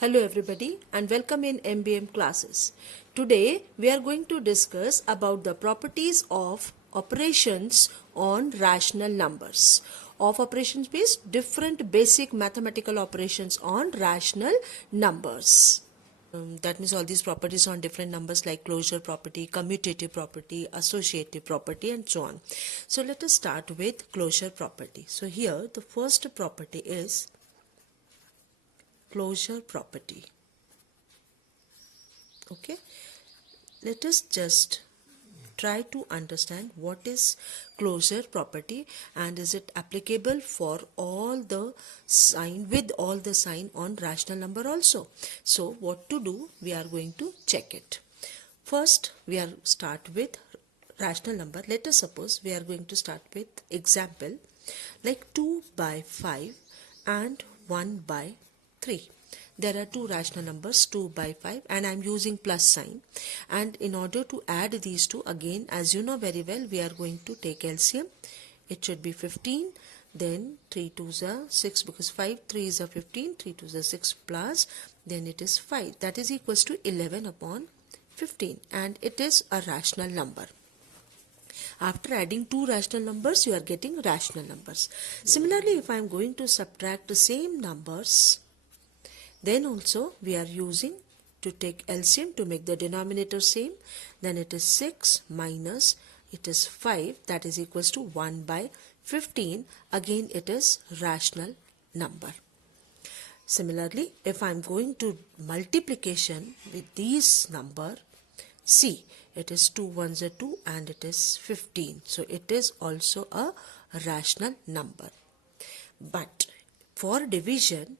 Hello everybody and welcome in MBM classes. Today we are going to discuss about the properties of operations on rational numbers. Of operations means different basic mathematical operations on rational numbers. That means all these properties on different numbers like closure property, commutative property, associative property and so on. So let us start with closure property. So here the first property is closure property. Okay, let us just try to understand what is closure property and is it applicable for all the sign with all the sign on rational number also. So what to do, we are going to check it. First we are start with rational number. Let us suppose we are going to start with example like 2 by 5 and 1 by 3. There are two rational numbers 2 by 5 and I am using plus sign, and in order to add these two, again as you know very well, we are going to take LCM. It should be 15, then 3 2s are 6 because 5 3s are 15, 3 2s are 6 plus then it is 5, that is equals to 11 upon 15 and it is a rational number. After adding two rational numbers you are getting rational numbers. Similarly, if I am going to subtract the same numbers, then also we are using to take LCM to make the denominator same. Then it is 6 minus it is 5, that is equals to 1 by 15. Again it is rational number. Similarly, if I am going to multiplication with these number, see it is 2 1s are 2 and it is 15. So it is also a rational number. But for division,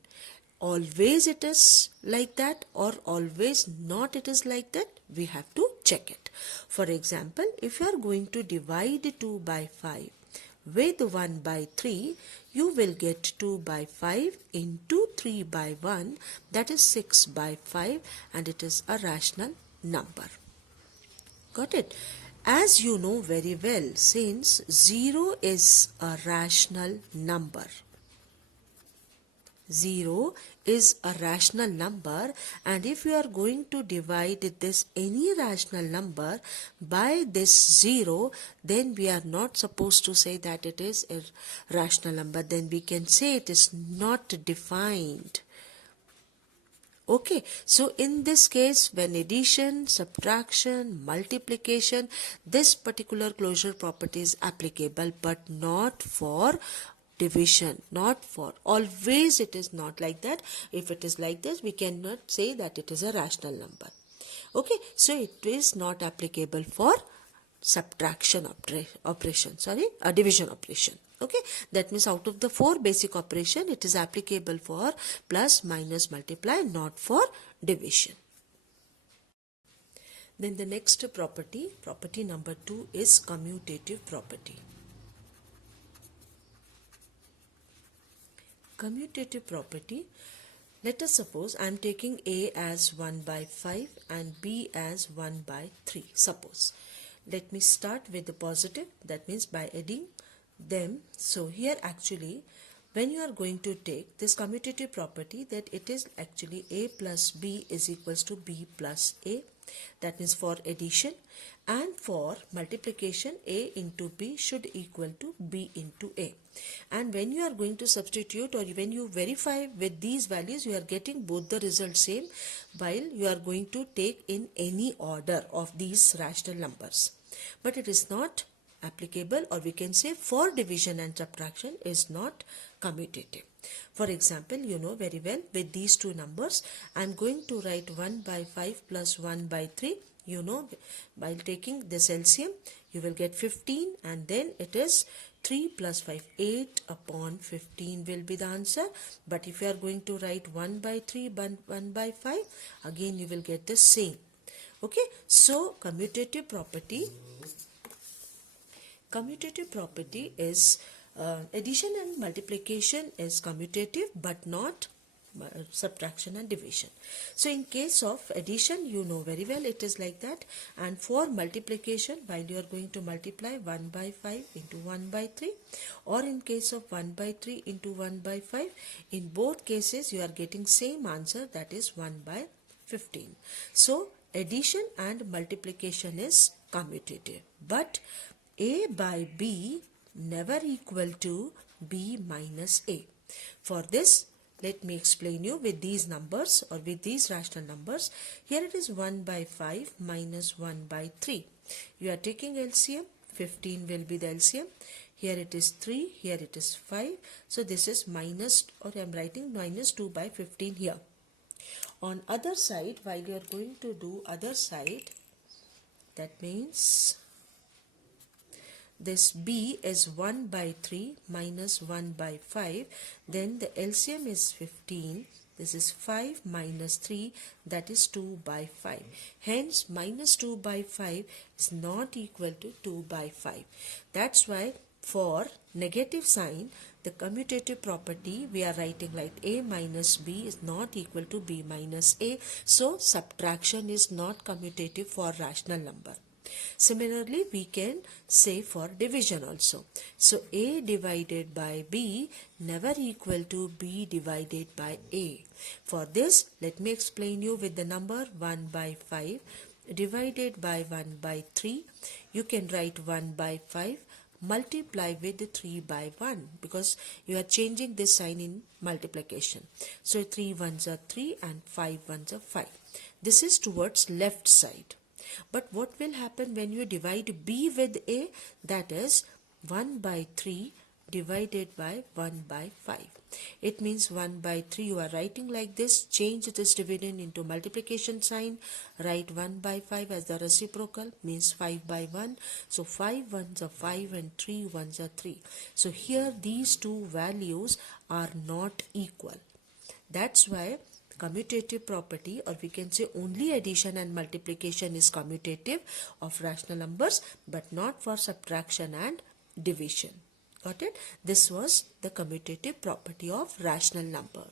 always it is like that or always not it is like that, we have to check it. For example, if you are going to divide 2 by 5 with 1 by 3, you will get 2 by 5 into 3 by 1, that is 6 by 5 and it is a rational number. Got it? As you know very well, since 0 is a rational number, 0 is a rational number, and if you are going to divide this any rational number by this 0, then we are not supposed to say that it is a rational number, then we can say it is not defined. Okay, so in this case, when addition, subtraction, multiplication, this particular closure property is applicable, but not for division, not for always it is not like that. If it is like this, we cannot say that it is a rational number. Okay, so it is not applicable for subtraction operation, division operation. Okay, that means out of the four basic operation, it is applicable for plus, minus, multiply, not for division. Then the next property number 2 is commutative property. Commutative property, let us suppose I am taking A as 1 by 5 and B as 1 by 3. Suppose, let me start with the positive, that means by adding them. So here actually when you are going to take this commutative property, that it is actually A plus B is equals to B plus A, that means for addition, and for multiplication A into B should equal to B into A. And when you are going to substitute or when you verify with these values, you are getting both the results same while you are going to take in any order of these rational numbers. But it is not applicable, or we can say for division and subtraction is not commutative. For example, you know very well with these two numbers, I am going to write 1 by 5 plus 1 by 3. You know, while taking this LCM, you will get 15 and then it is 3 plus 5, 8 upon 15 will be the answer. But if you are going to write 1 by 3, 1 by 5, again you will get the same. Okay, so commutative property is addition and multiplication is commutative but not subtraction and division. So in case of addition, you know very well it is like that, and for multiplication, while you are going to multiply 1 by 5 into 1 by 3, or in case of 1 by 3 into 1 by 5, in both cases you are getting same answer, that is 1 by 15. So addition and multiplication is commutative, but A by B never equal to B minus A. For this, let me explain you with these numbers or with these rational numbers. Here it is 1 by 5 minus 1 by 3. You are taking LCM, 15 will be the LCM. Here it is 3, here it is 5. So this is minus, or I am writing minus 2 by 15 here. On other side, while you are going to do other side, that means this B is 1 by 3 minus 1 by 5. Then the LCM is 15. This is 5 minus 3, that is 2 by 5. Hence, minus 2 by 5 is not equal to 2 by 5. That's why for negative sign, the commutative property we are writing like A minus B is not equal to B minus A. So, subtraction is not commutative for rational number. Similarly, we can say for division also. So, A divided by B never equal to B divided by A. For this, let me explain you with the number 1 by 5 divided by 1 by 3. You can write 1 by 5 multiply with 3 by 1, because you are changing this sign in multiplication. So 3 ones are 3 and 5 ones are 5. This is towards left side. But what will happen when you divide B with A? That is 1 by 3 divided by 1 by 5. It means 1 by 3 you are writing like this. Change this dividend into multiplication sign. Write 1 by 5 as the reciprocal, means 5 by 1. So 5 ones are 5 and 3 ones are 3. So here these two values are not equal. That's why commutative property, or we can say only addition and multiplication is commutative of rational numbers, but not for subtraction and division. Got it? This was the commutative property of rational number.